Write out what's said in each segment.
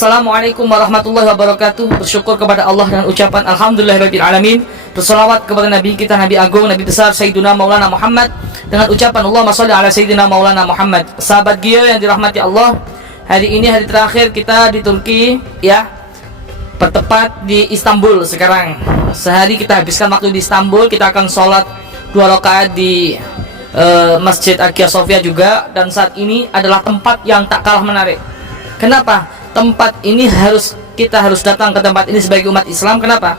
Assalamualaikum warahmatullahi wabarakatuh. Bersyukur kepada Allah dan ucapan alhamdulillahirabbil alamin. Berselawat kepada Nabi kita, Nabi Agung, Nabi besar Sayyiduna Maulana Muhammad, dengan ucapan Allahumma sholli ala Sayyidina Maulana Muhammad. Sahabat Gio yang dirahmati Allah, hari ini hari terakhir kita di Turki ya, bertepat di Istanbul sekarang. Sehari kita habiskan waktu di Istanbul. Kita akan sholat 2 rakaat di Masjid Hagia Sophia juga. Dan saat ini adalah tempat yang tak kalah menarik. Kenapa? Tempat ini kita harus datang ke tempat ini sebagai umat Islam. Kenapa?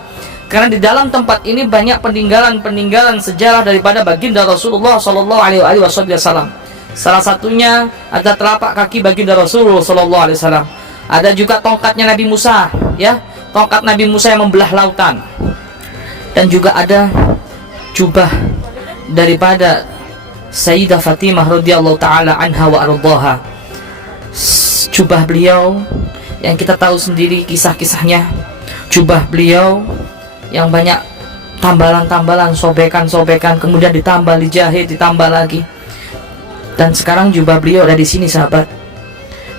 Karena di dalam tempat ini banyak peninggalan sejarah daripada baginda Rasulullah Sallallahu Alaihi Wasallam. Salah satunya ada telapak kaki baginda Rasulullah Sallallahu Alaihi Wasallam. Ada juga tongkatnya Nabi Musa, ya, tongkat Nabi Musa yang membelah lautan. Dan juga ada jubah daripada Sayyidah Fatimah radhiyallahu taala anha wa ardhaha. Jubah beliau yang kita tahu sendiri kisah-kisahnya. Jubah beliau yang banyak tambalan-tambalan, sobekan-sobekan, kemudian ditambah, dijahit, ditambah lagi. Dan sekarang jubah beliau ada di sini, sahabat.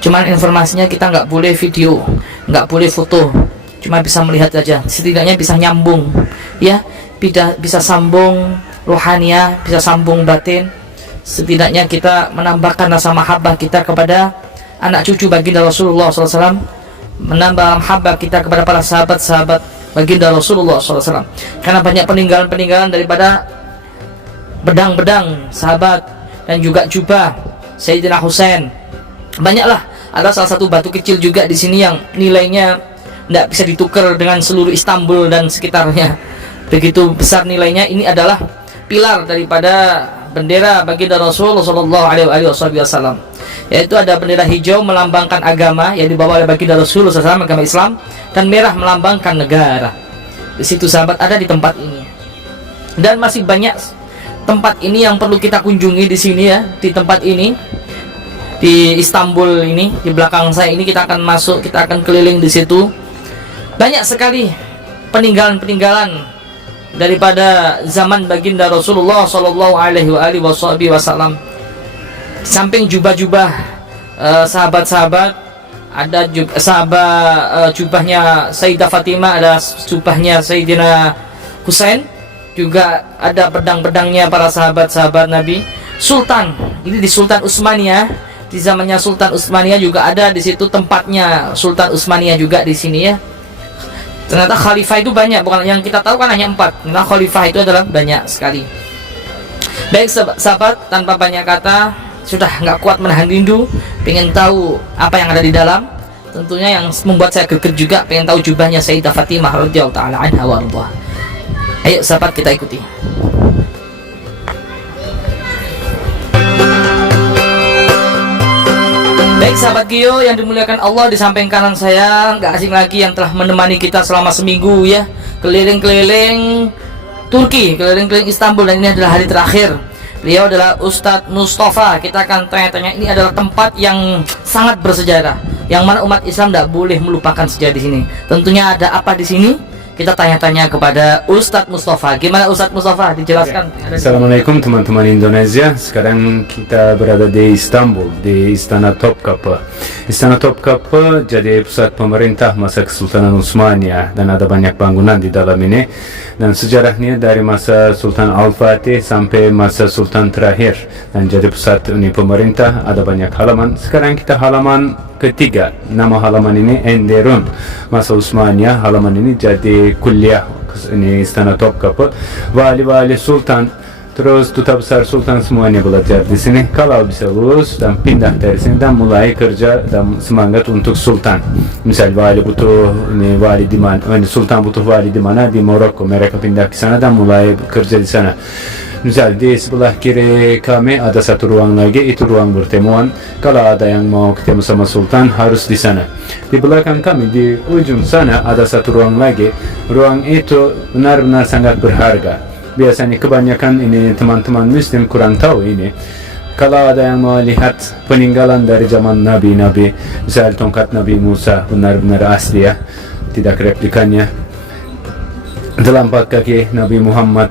Cuman informasinya kita nggak boleh video, nggak boleh foto, cuma bisa melihat saja. Setidaknya bisa nyambung, ya, bisa sambung rohaniah, bisa sambung batin. Setidaknya kita menambahkan rasa mahabbah kita kepada anak cucu baginda Rasulullah SAW, menambah mahabbah kita kepada para sahabat-sahabat baginda Rasulullah SAW. Karena banyak peninggalan-peninggalan daripada bedang-bedang sahabat dan juga jubah Sayyidina Husain. Banyaklah. Ada salah satu batu kecil juga di sini yang nilainya tidak bisa ditukar dengan seluruh Istanbul dan sekitarnya. Begitu besar nilainya. Ini adalah pilar daripada bendera baginda Rasulullah Sallallahu Alaihi Wasallam. Yaitu ada bendera hijau melambangkan agama yang dibawa oleh baginda Rasulullah SAW, agama Islam, dan merah melambangkan negara. Di situ sahabat ada di tempat ini. Dan masih banyak tempat ini yang perlu kita kunjungi di sini ya, di tempat ini, di Istanbul ini. Di belakang saya ini kita akan masuk, kita akan keliling di situ. Banyak sekali peninggalan-peninggalan daripada zaman baginda Rasulullah Sallallahu Alaihi Wasallam. Samping jubah-jubah sahabat-sahabat, ada juga jubahnya Sayyidah Fatimah, ada jubahnya Sayyidina Husain, juga ada pedang-pedangnya para sahabat-sahabat Nabi. Sultan, ini di Sultan Utsmaniyah, di zamannya Sultan Utsmaniyah juga ada di situ tempatnya Sultan Utsmaniyah juga di sini ya. Ternyata khalifah itu banyak, bukan yang kita tahu kan hanya 4. Nah, khalifah itu adalah banyak sekali. Baik sahabat, tanpa banyak kata, sudah nggak kuat menahan rindu, pengen tahu apa yang ada di dalam. Tentunya yang membuat saya greget juga, pengen tahu jubahnya Sayyidah Fatimah radhiyallahu taala anha wa ardhaha. Ayo sahabat, kita ikuti. Baik sahabat Gio yang dimuliakan Allah, di samping kanan saya nggak asing lagi yang telah menemani kita selama seminggu ya, keliling-keliling Turki, keliling-keliling Istanbul, dan ini adalah hari terakhir. Beliau adalah Ustadz Mustafa. Kita akan tanya-tanya, ini adalah tempat yang sangat bersejarah, yang mana umat Islam tidak boleh melupakan sejarah di sini. Tentunya ada apa di sini? Kita tanya-tanya kepada Ustadz Mustafa. Gimana Ustadz Mustafa? Dijelaskan. Ya. Assalamualaikum teman-teman Indonesia. Sekarang kita berada di Istanbul, di Istana Topkapı. Istana Topkapı jadi pusat pemerintah masa Kesultanan Utsmaniyah, dan ada banyak bangunan di dalam ini. Dan sejarahnya dari masa Sultan Al-Fatih sampai masa Sultan terakhir. Dan jadi pusat ini pemerintah, ada banyak halaman. Sekarang kita halaman ketiga. Nama halaman ini Enderun. Masa Utsmaniyah halaman ini jadi kuliah ini Istana Topkapı. Vali Sultan, terus Duta Besar Sultan semuanya belajar di sini. Kalau bisa lulus dan pindah dari sini dan mulai kerja dan semangat untuk Sultan. Misal vali butuh ini vali di mana, Sultan butuh vali di mana, di Maroko, mereka pindah ke sana dan mulai kerja di sana. Misal di sebelah kiri kami ada satu ruang lagi, itu ruang pertemuan. Kalau ada yang mau ketemu sama Sultan harus di sana. Di belakang kami di ujung sana ada satu ruang lagi. Ruang itu benar-benar sangat berharga. Biasanya kebanyakan ini teman-teman Muslim kurang tahu ini. Kalau ada yang mau lihat peninggalan dari zaman Nabi-Nabi, misal tongkat Nabi Musa benar-benar asli ya, tidak replikannya. Telapak kaki Nabi Muhammad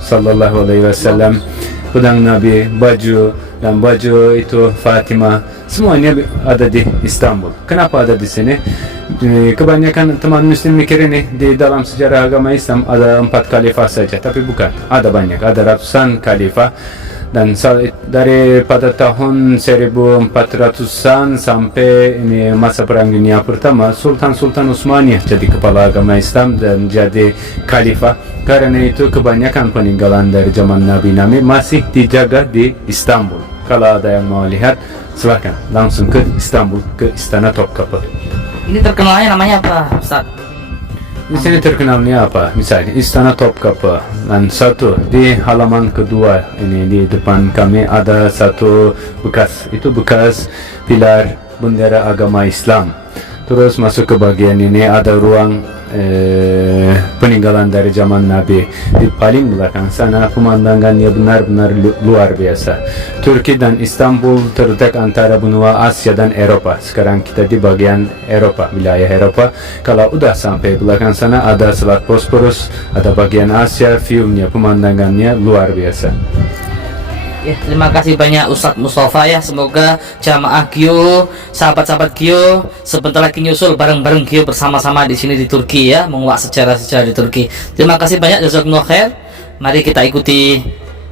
Sallallahu Alaihi Wasallam, pedang Nabi, baju, dan baju itu Fatimah semuanya ada di Istanbul. Kenapa ada di sini? Kebanyakan teman muslim mikir ini di dalam sejarah agama Islam ada 4 khalifah saja, tapi bukan, ada banyak, ada ratusan khalifah. Dan daripada tahun 1400-an sampai ini masa Perang Dunia Pertama, Sultan Utsmaniyah jadi kepala agama Islam dan jadi khalifah. Karena itu kebanyakan peninggalan dari zaman Nabi masih dijaga di Istanbul. Kalau ada yang mau lihat, silakan langsung ke Istanbul, ke Istana Topkapı. Ini terkenalnya namanya apa, Ustaz? Di sini terkenalnya apa? Misalnya Istana Topkapı, dan satu di halaman kedua ini di depan kami ada satu bekas, itu bekas pilar bendera agama Islam. Terus masuk ke bagian ini ada ruang peninggalan dari zaman Nabi. Di paling belakang sana pemandangannya benar-benar luar biasa. Turki dan Istanbul terletak antara benua Asia dan Eropa. Sekarang kita di bagian Eropa, wilayah Eropa. Kalau udah sampai belakang sana ada Selat Bosporus, ada bagian Asia. View-nya, pemandangannya luar biasa. Ya, terima kasih banyak Ustadz Mustafa ya. Semoga jamaah Gio, sahabat-sahabat Gio sebentar lagi nyusul bareng-bareng Gio bersama-sama di sini di Turki ya, menguak sejarah-sejarah di Turki. Terima kasih banyak, jazakumullah khair. Mari kita ikuti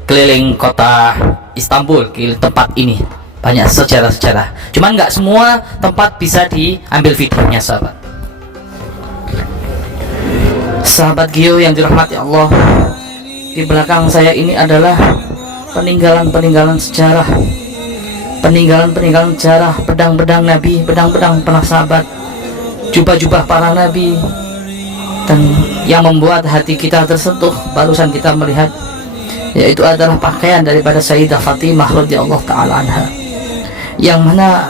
keliling kota Istanbul, keliling tempat ini. Banyak sejarah-sejarah. Cuman nggak semua tempat bisa diambil videonya, sahabat. Sahabat Gio yang dirahmati Allah, di belakang saya ini adalah peninggalan sejarah, peninggalan sejarah, pedang-pedang Nabi, pedang-pedang para sahabat, jubah-jubah para Nabi, dan yang membuat hati kita tersentuh barusan kita melihat, yaitu adalah pakaian daripada Sayyidah Fatimah radhiyallahu taala anha, yang mana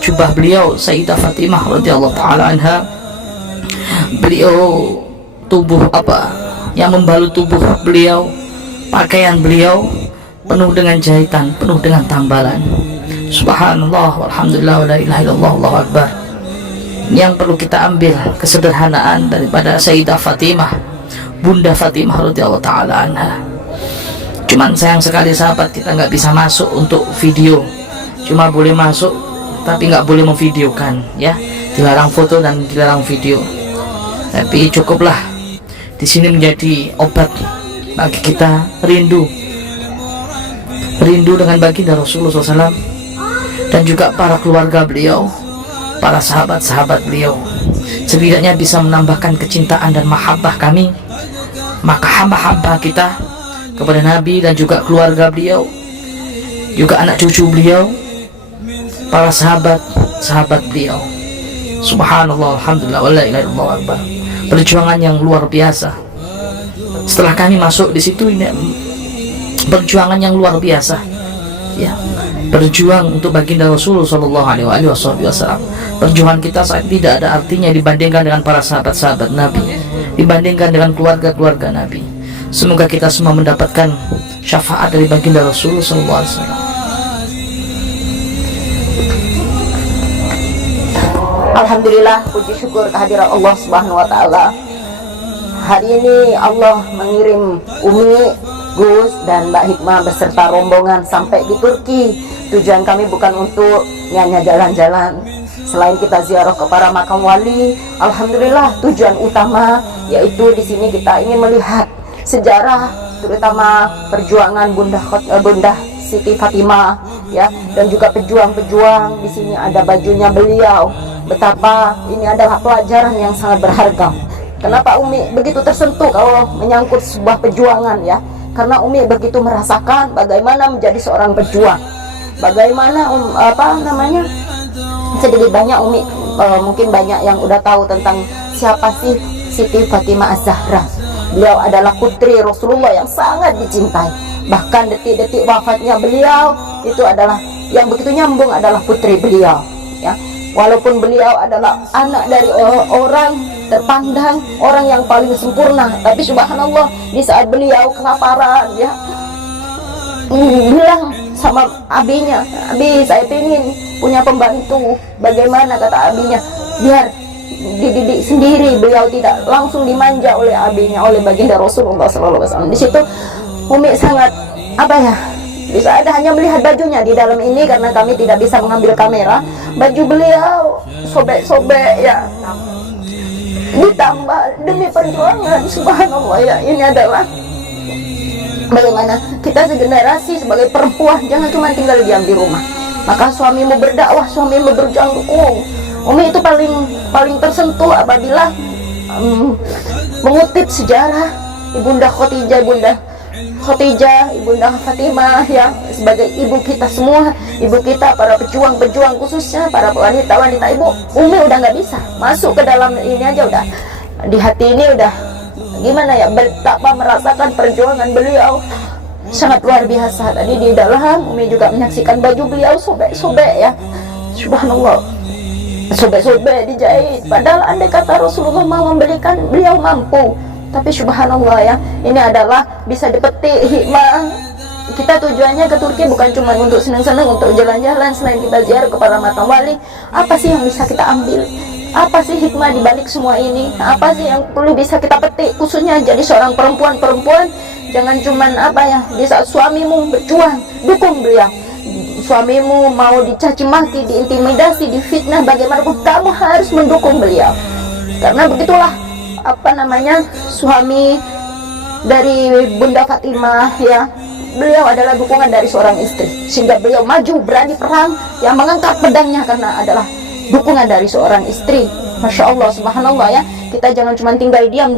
jubah beliau Sayyidah Fatimah radhiyallahu taala anha, beliau tubuh apa yang membalut tubuh beliau, pakaian beliau penuh dengan jahitan, penuh dengan tambalan. Subhanallah, walhamdulillah, wa la ilaha illallah, Allahu akbar. Yang perlu kita ambil kesederhanaan daripada Sayyidah Fatimah, Bunda Fatimah radhiyallahu taala anha. Cuman sayang sekali sahabat, kita nggak bisa masuk untuk video. Cuma boleh masuk tapi nggak boleh memvideokan ya. Dilarang foto dan dilarang video. Tapi cukuplah di sini menjadi obat bagi kita rindu dengan baginda Rasulullah SAW dan juga para keluarga beliau, para sahabat-sahabat beliau. Setidaknya bisa menambahkan kecintaan dan mahabbah kami, maka mahabbah kita kepada Nabi dan juga keluarga beliau, juga anak cucu beliau, para sahabat beliau. Subhanallah, alhamdulillah, wa la ilaha illallah akbar. Perjuangan yang luar biasa. Setelah kami masuk di situ, ini perjuangan yang luar biasa ya, berjuang untuk baginda Rasulullah Shallallahu Alaihi Wasallam. Perjuangan kita saat tidak ada artinya dibandingkan dengan para sahabat-sahabat Nabi, dibandingkan dengan keluarga-keluarga Nabi. Semoga kita semua mendapatkan syafaat dari baginda Rasulullah Shallallahu Alaihi Wasallam. Alhamdulillah, puji syukur kehadiran Allah Subhanahu Wa Taala. Hari ini Allah mengirim Umi, Gus dan Mbak Hikmah beserta rombongan sampai di Turki. Tujuan kami bukan untuk hanya jalan-jalan. Selain kita ziarah ke para makam wali, alhamdulillah tujuan utama yaitu di sini kita ingin melihat sejarah, terutama perjuangan Bunda Siti Fatimah ya, dan juga pejuang-pejuang. Di sini ada bajunya beliau. Betapa ini adalah pelajaran yang sangat berharga. Kenapa Umi begitu tersentuh kalau menyangkut sebuah perjuangan ya? Karena Umi begitu merasakan bagaimana menjadi seorang pejuang, bagaimana sedikit banyak Umi mungkin banyak yang udah tahu tentang siapa sih Siti Fatimah Az-Zahra. Beliau adalah putri Rasulullah yang sangat dicintai. Bahkan detik-detik wafatnya beliau itu adalah yang begitu nyambung adalah putri beliau ya. Walaupun beliau adalah anak dari orang terpandang, orang yang paling sempurna, tapi subhanallah di saat beliau kelaparan ya, bilang sama abinya, "Abi, saya pengen punya pembantu." Bagaimana kata abinya? Biar dididik sendiri. Beliau tidak langsung dimanja oleh abinya, oleh baginda Rasulullah SAW. Di situ Umi sangat Bisa ada hanya melihat bajunya di dalam ini, karena kami tidak bisa mengambil kamera. Baju beliau sobek-sobek ya, ditambah demi perjuangan. Subhanallah ya, ini adalah bagaimana kita segenerasi sebagai perempuan, jangan cuma tinggal diam di rumah. Maka suamimu berdakwah, suamimu berjuang, dukung. Umi itu paling tersentuh apabila mengutip sejarah Ibunda Khadijah, Ibunda Fatimah ya, sebagai ibu kita semua, ibu kita, para pejuang-pejuang, khususnya para wanita-wanita. Ibu Umi udah nggak bisa masuk ke dalam ini aja, udah di hati ini udah gimana ya, betapa merasakan perjuangan beliau sangat luar biasa. Tadi di dalam Umi juga menyaksikan baju beliau sobek-sobek ya, subhanallah, sobek-sobek dijahit. Padahal andai kata Rasulullah mau membelikan, beliau mampu. Tapi subhanallah ya, ini adalah bisa dipetik hikmah. Kita tujuannya ke Turki bukan cuma untuk senang-senang, untuk jalan-jalan. Selain kita ziarah kepada makam wali, apa sih yang bisa kita ambil? Apa sih hikmah di balik semua ini? Apa sih yang perlu bisa kita petik? Khususnya jadi seorang perempuan, jangan cuman apa ya, di saat suamimu berjuang, dukung beliau. Suamimu mau dicaci maki, diintimidasi, difitnah, bagaimanapun kamu harus mendukung beliau. Karena begitulah apa namanya, suami dari Bunda Fatimah ya, beliau adalah dukungan dari seorang istri, sehingga beliau maju berani perang yang mengangkat pedangnya karena adalah dukungan dari seorang istri. Masya Allah, subhanallah ya, kita jangan cuma tinggal diam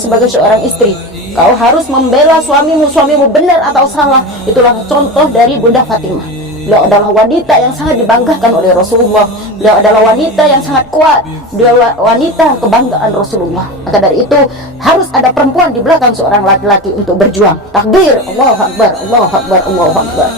sebagai seorang istri. Kau harus membela suamimu benar atau salah. Itulah contoh dari Bunda Fatimah. Beliau adalah wanita yang sangat dibanggakan oleh Rasulullah. Beliau adalah wanita yang sangat kuat. Beliau wanita kebanggaan Rasulullah. Maka dari itu harus ada perempuan di belakang seorang laki-laki untuk berjuang. Takbir, Allahu Akbar, Allahu Akbar, Allahu Akbar.